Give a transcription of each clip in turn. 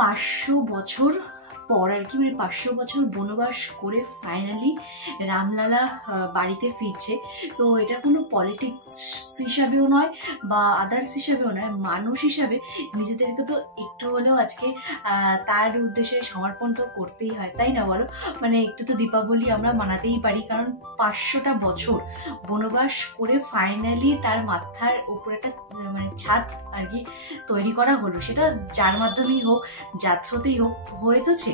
500 বছর পর আর কি, মানে 500 বছর বনবাস করে ফাইনালি রামলালা বাড়িতে ফিরছে। তো এটা কোনো পলিটিক্স হিসাবেও নয় বা আদার্স হিসাবেও নয়, মানুষ হিসাবে নিজেদেরকে তো একটু হলেও আজকে তার উদ্দেশ্যে সমর্পণ তো করতেই হয়, তাই না বলো? মানে একটু তো দীপাবলি আমরা মানাতেই পারি, কারণ 500টা বছর বনবাস করে ফাইনালি তার মাথার উপর একটা মানে ছাদ আর কি তৈরি করা হলো, সেটা যার মাধ্যমেই হোক, যার থ্রুতেই হোক হয়েছে।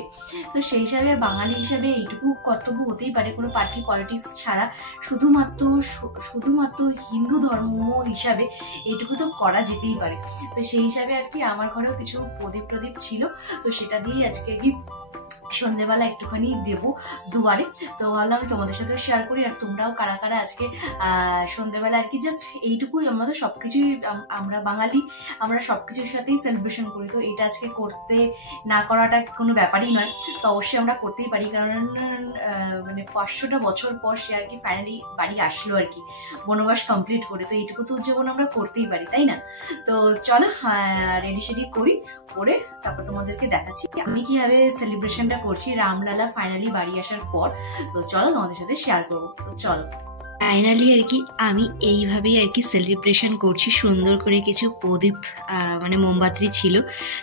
তো সেই হিসাবে বাঙালি হিসাবে এইটুকু কর্তব্য হতেই পারে, কোনো পার্টি পলিটিক্স ছাড়া শুধুমাত্র হিন্দু ধর্ম হিসাবে এইটুকু তো করা যেতেই পারে। তো সেই হিসাবে আর কি আমার ঘরেও কিছু প্রদীপ ছিল, তো সেটা দিয়েই আজকে আর কি সন্ধ্যেবেলা একটুখানি দেবো দুবারে। তো ভাবলাম তোমাদের সাথে শেয়ার করি, আর তোমরাও কারা কারা আজকে সন্ধ্যেবেলা আর কি জাস্ট এইটুকুই, আমাদের সবকিছুই আমরা বাঙালি, আমরা সবকিছুর সাথেই সেলিব্রেশন করি, তো এটা আজকে করতে না করাটা কোনো ব্যাপারই নয়। তো অবশ্যই আমরা করতেই পারি, কারণ মানে 500টা বছর পর সে আর কি ফাইনালি বাড়ি আসলো আর কি বনবাস কমপ্লিট করে, তো এইটুকু তো উদযাপন আমরা করতেই পারি, তাই না? তো চলো রেডি সেডি করে তারপর তোমাদেরকে দেখাচ্ছি আমি কিভাবে সেলিব্রেশনটা করছি রামলালা ফাইনালি বাড়ি আসার পর। তো চলো তোমাদের সাথে শেয়ার করবো। তো চলো, ফাইনালি আর কি আমি এইভাবেই আর কি সেলিব্রেশন করছি। সুন্দর করে কিছু প্রদীপ মানে মোমবাতি ছিল,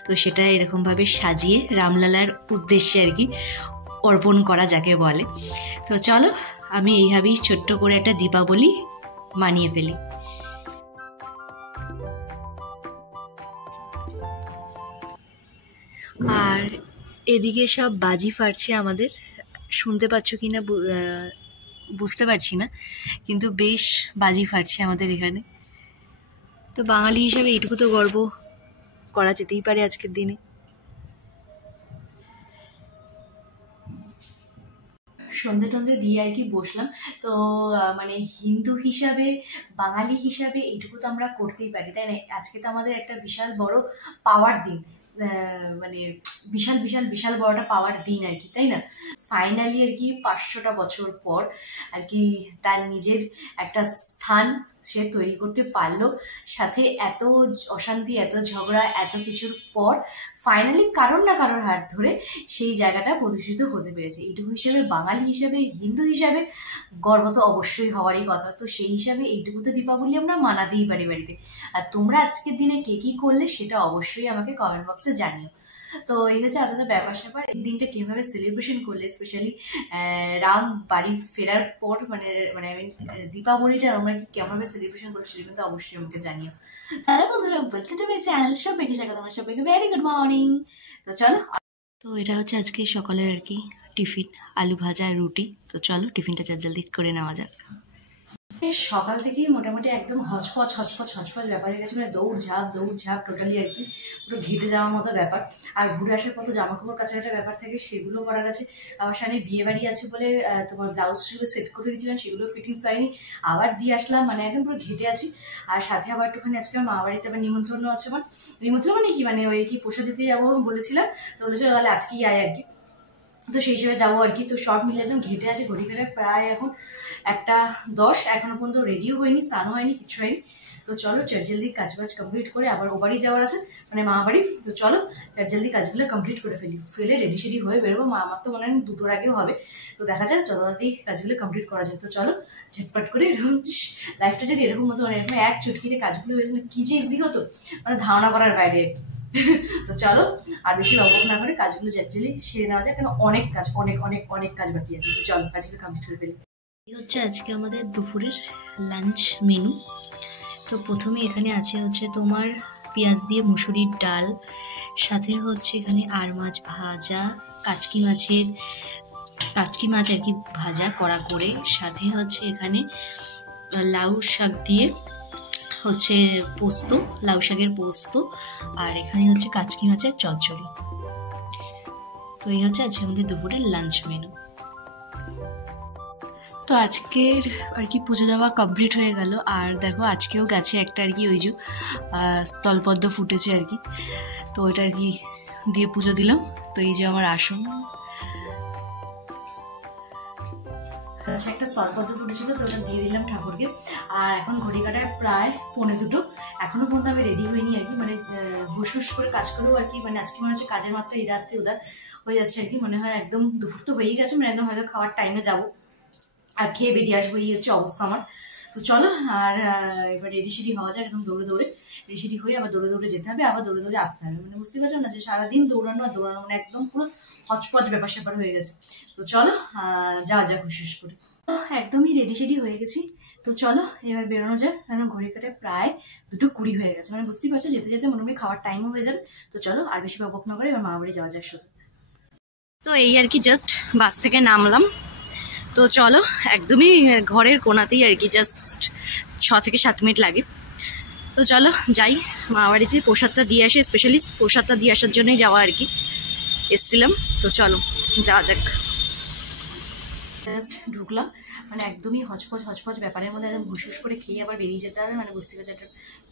তো সেটা এরকম ভাবে সাজিয়ে রামলালার উদ্দেশ্যে আর কি অর্পণ করা যাকে বলে। তো চলো আমি এইভাবেই ছোট্ট করে একটা দীপাবলি মানিয়ে ফেলি। আর এদিকে সব বাজি ফাটছে, আমাদের শুনতে পাচ্ছ কিনা বুঝতে পারছি না, কিন্তু বেশ বাজি ফাটছে আমাদের এখানে। তো বাঙালি হিসাবে এইটুকু তো গর্ব করা যেতেই পারে আজকের দিনে। সন্ধে টন্ধে দিয়ে আর কি বসলাম। তো মানে হিন্দু হিসাবে, বাঙালি হিসাবে এইটুকু তো আমরা করতেই পারি, তাই না? আজকে তো আমাদের একটা বিশাল বড় পাওয়ার দিন, মানে বিশাল বিশাল বিশাল বড়টা পাওয়ার দিন আর কি, তাই না? ফাইনালি আর কি 500টা বছর পর আর কি তার নিজের একটা স্থান সে তৈরি করতে পারলো, সাথে এত অশান্তি, এত ঝগড়া, এত কিছুর পর ফাইনালি কারোর না কারোর হাত ধরে সেই জায়গাটা প্রতিষ্ঠিত হতে পেরেছে। এইটুকু হিসাবে বাঙালি হিসাবে, হিন্দু হিসাবে গর্ব তো অবশ্যই হওয়ারই কথা। তো সেই হিসাবে এইটুকু তো দীপাবলি আমরা মানাতেই পারি বাড়িতে। আর তোমরা আজকের দিনে কে কি করলে সেটা অবশ্যই আমাকে কমেন্ট বক্সে জানিও। তো এই হচ্ছে আলাদা ব্যাপার স্যাপার। এই দিনটা কিভাবে সেলিব্রেশন করলে, স্পেশালি রাম বাড়ি ফেরার পর, মানে মানে আই মিন দীপাবলিটা আমরা কেমনভাবে সেলিব্রেশন করলে সেটা কিন্তু অবশ্যই আমাকে জানিও। তাহলে বন্ধুরা, ওয়েলকাম টু মাই চ্যানেল, সবাইকে স্বাগত, আমার সবাইকে ভেরি গুড মর্নিং। তো চলো, তো এটা হচ্ছে আজকে সকালের আর কি টিফিন, আলু ভাজা রুটি। তো চলো টিফিনটা জলদি করে নেওয়া যাক। সকাল থেকেই মোটামুটি একদম হচপচ ব্যাপার হয়ে গেছে, মানে দৌড় ঝাঁপ টোটালি আর কি পুরো ঘেটে যাওয়ার মতো ব্যাপার। আর ঘুরে আসার কত জামা কাপড় কাচার একটা ব্যাপার থাকে, সেগুলো করার আছে। আমার সামনে বিয়ে বাড়ি আছে বলে তোমার ব্লাউজ সেগুলো সেট করে দিয়েছিলাম, সেগুলো ফিটিংস হয়নি, আবার দিয়ে আসলাম, মানে একদম পুরো ঘেটে আছি। আর সাথে আবার একটুখানি আজকে আমার মা বাড়িতে আবার নিমন্ত্রণ আছে। আমার নিমন্ত্রণ মানে কি, মানে ওই কি প্রসাদ দিতে যাবো বলেছিলাম, তো বলেছিল তাহলে আজকেই আয় আর কি, তো সেই হিসেবে যাবো আর কি। তো সব মিলে একদম ঘেটে আছে, ঘড়ি করে প্রায় এখন 1:10, এখনো পর্যন্ত রেডিও হয়নি, স্নানও হয়নি, কিছু হয়নি। তো চলো জলদি কাজবাজ কমপ্লিট করে, আবার ও বাড়ি যাওয়ার আছে, মানে মা বাড়ি। তো চলো জলদি কাজগুলো কমপ্লিট করে ফেলে রেডি সেডি হয়ে বেরোবো। মা আমার তো মনে হয় 2টোর আগেও হবে, তো দেখা যাক যত তাড়াতাড়ি কাজগুলো কমপ্লিট করা যায়। তো চলো ঝটপট করে, এরকম লাইফটা যদি এরকম হতো, মানে এরকম এক চুটকিতে কাজগুলো হয়েছে কি যে ইজি হতো, মানে ধারণা করার বাইরে আর কি। তো চলো আর বেশি অবক না করে কাজগুলো জ্যাকজেলি সেরে নেওয়া যায়, কেন অনেক কাজ, অনেক কাজ বাকি আছে। তো চলো কাজগুলো কমপ্লিট করে ফেলি। এই হচ্ছে আজকে আমাদের দুপুরের লাঞ্চ মেনু। তো প্রথমে এখানে হচ্ছে তোমার পেঁয়াজ দিয়ে মুসুরির ডাল, সাথে হচ্ছে এখানে আর মাছ ভাজা, কাচকি মাছ আর কি ভাজা করা করে, সাথে হচ্ছে এখানে লাউ শাক দিয়ে হচ্ছে পোস্ত, লাউ শাকের পোস্ত, আর এখানে হচ্ছে কাচকি মাছের চচ্চড়ি। তো এই হচ্ছে আজকে আমাদের দুপুরের লাঞ্চ মেনু। তো আজকের আর কি পুজো দেওয়া কমপ্লিট হয়ে গেল। আর দেখো আজকেও গাছে একটা আর কি ওই যে স্থলপদ্ম ফুটেছে আর কি, তো ওইটা আর কি দিয়ে পুজো দিলাম। তো এই যে আমার আসন, আচ্ছা, একটা স্থলপদ্ম ফুটেছিল, তো ওটা দিয়ে দিলাম ঠাকুরকে। আর এখন ঘড়ি কাটায় প্রায় 1:45। এখনো পর্যন্ত আমি রেডি হইনি আর কি, মানে হুস করে কাজ করেও আর কি, মানে আজকে মনে হচ্ছে কাজের মাত্রা ইদারতে উদার হয়ে যাচ্ছে আর কি। মনে হয় একদম দুপুর তো হয়েই গেছে, মানে একদম হয়তো খাওয়ার টাইমে যাবো আর খেয়ে বেরিয়ে আসবো, এই হচ্ছে অবস্থা আমার। তো চলো, আর এবার রেডি সেডি হওয়া যায়, একদম দৌড়ে রেডি সেডি হয়ে আবার দৌড়ে যেতে হবে, আবার দৌড়ে আসতে হবে। মানে বুঝতে পারছো না যে সারাদিন দৌড়ানো আর দৌড়ানো, মানে একদম পুরো হচপচ ব্যাপার স্যাপার হয়ে গেছে। তো চলো যাওয়া যাক শেষ করে। একদমই রেডি সেডি হয়ে গেছি। তো চলো এবার বেরোনো যায়, কারণ ঘড়ি কাটায় প্রায় 2:20 হয়ে গেছে, মানে বুঝতেই পারছো যেতে যেতে মোটামুটি খাওয়ার টাইমও হয়ে যাবে। তো চলো আর বেশি বক না করে এবার মা বাড়ি যাওয়া যাক সোজা। তো এই আর কি জাস্ট বাস থেকে নামলাম। তো চলো, একদমই ঘরের কোনাতেই আর কি, জাস্ট 6 থেকে 7 মিনিট লাগে। তো চলো যাই মা বাড়িতে, প্রসাদটা দিয়ে আসি, স্পেশালি প্রসাদটা দিয়ে আসার জন্যই যাওয়া আর কি, এসছিলাম। তো চলো যাওয়া যাক। জাস্ট ঢুকলাম, মানে একদমই হচপচ ব্যাপারের মধ্যে একদম হুস করে খেয়ে আবার বেরিয়ে যেতে হবে, মানে বুঝতে পারছি একটা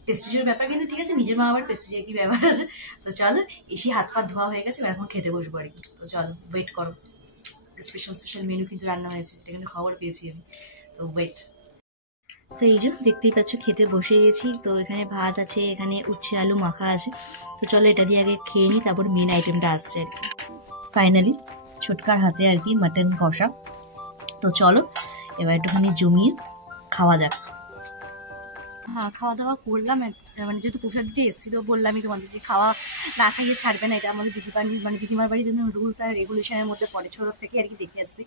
প্রেস্টিজের ব্যাপার, কিন্তু ঠিক আছে, নিজের মা আবার প্রেস্টিজের কি ব্যাপার আছে। তো চলো, এসে হাত পা ধোয়া হয়ে গেছে, এখন খেতে বসবো আর কি। তো চলো ওয়েট করো, স্পেশাল মেনু কিন্তু রান্না হয়েছে, এটা কিন্তু খবর পেয়েছি আমি। তো ওয়েট। তো এই যে দেখতেই পাচ্ছ খেতে বসে গেছি। তো এখানে ভাত আছে, এখানে উচ্ছে আলু মাখা আছে। তো চলো এটা দিয়ে আগে খেয়ে নিই, তারপর মেন আইটেমটা আসছে আর কি। ফাইনালি ছোটকার হাতে আর কি মাটন কষা। তো চলো এবার একটুখানি জমিয়ে খাওয়া যাক। হ্যাঁ, খাওয়া দাওয়া করলাম, মানে যেহেতু প্রসাদ দিতে এসেছি, তো বললামই তোমাদের যে খাওয়া না খাইয়ে ছাড়বে না, এটা আমাদের দিদিমার বাড়ির জন্য রুলস আর রেগুলেশনের মধ্যে পড়ে, ছোটোর থেকে আর কি দেখে আসছি।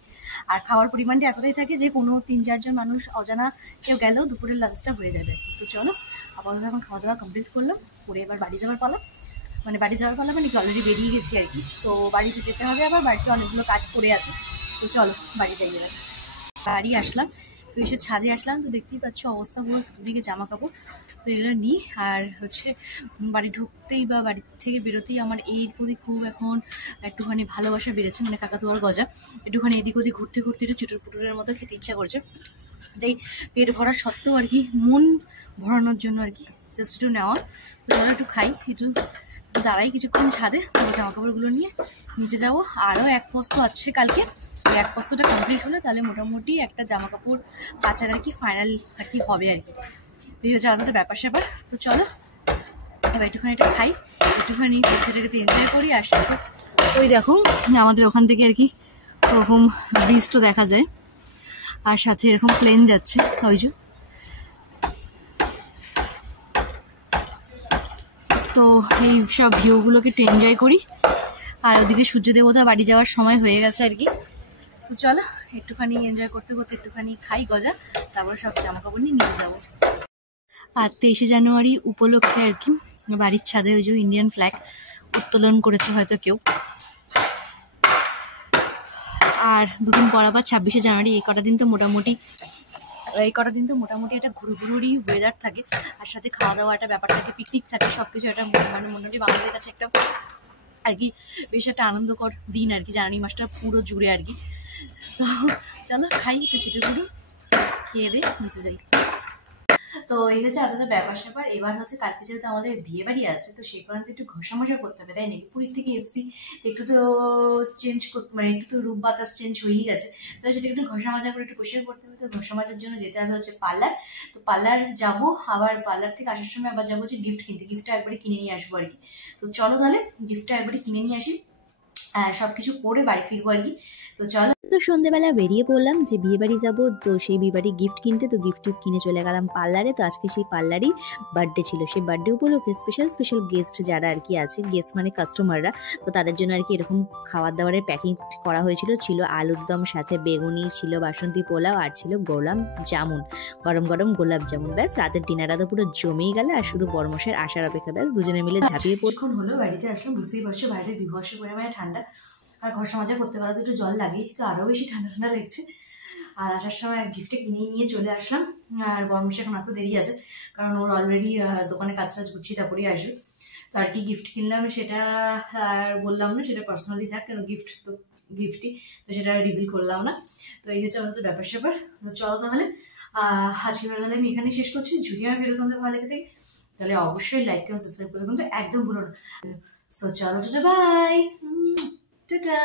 আর খাওয়ার পরিমাণটা এতটাই থাকে যে কোনো 3-4 জন মানুষ অজানা কেউ গেলেও দুপুরের লাঞ্চটা হয়ে যাবে। তো চলো আপাতত এখন খাওয়া দাওয়া কমপ্লিট করলাম, করে এবার বাড়ি যাওয়ার পালা। মানে অলরেডি বেরিয়ে গেছি আর কি। তো বাড়িতে যেতে হবে, আবার বাড়িতে অনেকগুলো কাজ করে আছে। তো চলো বাড়ি যাই। এবার বাড়ি আসলাম, তো এসে ছাদে আসলাম। তো দেখতেই পাচ্ছ অবস্থা পুরো চতুর্দিকে জামা কাপড়, তো এগুলো নিই। আর হচ্ছে বাড়ি ঢুকতেই বা বাড়ি থেকে বেরোতেই আমার এই ওদিক খুব এখন একটুখানি ভালোবাসা বেড়েছে, মানে কাকাতুয়ার গজা। একটুখানি এদিক ওদিক ঘুরতে একটু চুটুর পুটুরের মতো খেতে ইচ্ছা করছে। তাই পেট ভরা সত্ত্বেও আর কি, মন ভরানোর জন্য আর কি জাস্ট একটু নেওয়া। তো চলো একটু খাই, একটু দাঁড়াই কিছুক্ষণ ছাদে, তো জামা কাপড়গুলো নিয়ে নিচে যাবো। আরও এক পোস্ত আছে কালকে, এক পোস্তটা কমপ্লিট হলে তাহলে মোটামুটি একটা জামা কাপড় কাচার আর কি ফাইনাল আর কি হবে আর কি। এই হচ্ছে আলাদা ব্যাপার স্যাপার। তো চলো এবার একটুখানি এটা খাই, একটুখানি পরীক্ষাটাকে একটু এনজয় করি। আর সাথে ওই দেখো আমাদের ওখান থেকে আর কি ওরকম ব্রিজটা দেখা যায়, আর সাথে এরকম প্লেন যাচ্ছে ওই যে। তো এই সব ভিউগুলোকে একটু এনজয় করি। আর ওদিকে সূর্য দেবতা বাড়ি যাওয়ার সময় হয়ে গেছে আর কি। তো চলো একটুখানি এনজয় করতে করতে একটুখানি খাই গজা, তারপর সব জামা কাপড় নিয়ে নিচে যাবো। আর 23শে জানুয়ারি উপলক্ষে আর কি বাড়ির ছাদে ওই যে ইন্ডিয়ান ফ্ল্যাগ উত্তোলন করেছে হয়তো কেউ। আর দুদিন পর আবার 26শে জানুয়ারি। এই কটা দিন তো মোটামুটি একটা ঘুরুঘুরি ওয়েদার থাকে, আর সাথে খাওয়া দাওয়া একটা ব্যাপার থাকে, পিকনিক থাকে, সবকিছু একটা মানে মোটামুটি বাঙালির কাছে একটা আর কি বেশ একটা আনন্দকর দিন আর কি, জানুয়ারি মাসটা পুরো জুড়ে আর কি। তো চলো খাই একটু চিটুপুটু, খেয়ে দিয়ে নিচে যাই। তো এই হচ্ছে আলাদা ব্যাপার স্যাপার। এবার হচ্ছে কালকে যেহেতু আমাদের বিয়ে বাড়ি আছে, তো সেই কারণে একটু ঘষা মশা করতে হবে, তাই নাকি পুরীর থেকে এসছি, একটু তো চেঞ্জ করতে, মানে একটু তো রূপ বাতাস চেঞ্জ হয়েই গেছে। তো সেটা একটু ঘষা মাজা করে একটু পরিষ্কার করতে হবে। তো ঘষা মাজার জন্য যেতে হবে হচ্ছে পার্লার। তো পার্লার যাবো, আবার পার্লার থেকে আসার সময় আবার যাবো হচ্ছে গিফট কিনতে, গিফটটা একবারে কিনে নিয়ে আসবো আর কি। তো চলো তাহলে গিফটটা একবারে কিনে নিয়ে আসি, সবকিছু করে বাড়ি ফিরবো আর কি। তো চলো। তো সন্ধ্যেবেলা বেরিয়ে পড়লাম যে বিয়ে বাড়ি যাবো, তো সেই বিয়ে বাড়ি গিফট কিনতে। তো গিফট কিনে চলে গেলাম পার্লারে। তো আজকে সেই পার্লারই বার্থডে ছিল, সেই বার্থডে উপলক্ষে স্পেশাল গেস্ট যারা আর কি আছে, গেস্ট মানে কাস্টমাররা, তো তাদের জন্য আর কি এরকম খাবার দাবারের প্যাকিং করা হয়েছিল। ছিল আলুর দম, সাথে বেগুনি, ছিল বাসন্তী পোলাও, আর ছিল গোলাপ জামুন, গরম গরম গোলাপ জামুন। ব্যাস রাতের ডিনারটা তো পুরো জমেই গেল, আর শুধু বড় মশাইয়ের আসার অপেক্ষা। ব্যাস দুজনে মিলে ঝাঁপিয়ে পড়খন হলো বাড়িতে আসলাম, বুঝতেই পারছো বাইরে বিভৎস পরিমাণে ঠান্ডা, আর ঘষা মাজা করতে পারলে তো একটু জল লাগে, তো আরও বেশি ঠান্ডা লাগছে। আর আসার সময় গিফটে কিনে নিয়ে চলে আসলাম। আর বর্মশা এখন আসতে দেরি আছে, কারণ ওর অলরেডি দোকানে কাজ টাজ গুছিয়ে তারপরেই আসবে। তো আর কি গিফট কিনলাম সেটা আর বললাম না, সেটা পার্সোনালি থাক, কেন গিফট তো গিফটই, তো সেটা রিভিল করলাম না। তো এই হচ্ছে আমাদের ব্যাপার স্যাপার। তো চলো তাহলে আজকে তাহলে আমি এখানে শেষ করছি। যদি আমার ভিডিও তোমাদের ভালো লেগে থাকে তাহলে অবশ্যই লাইক এবং সাবস্ক্রাইব করতে কিন্তু একদম ভুলো না। সো চলো, বাই, টাটা।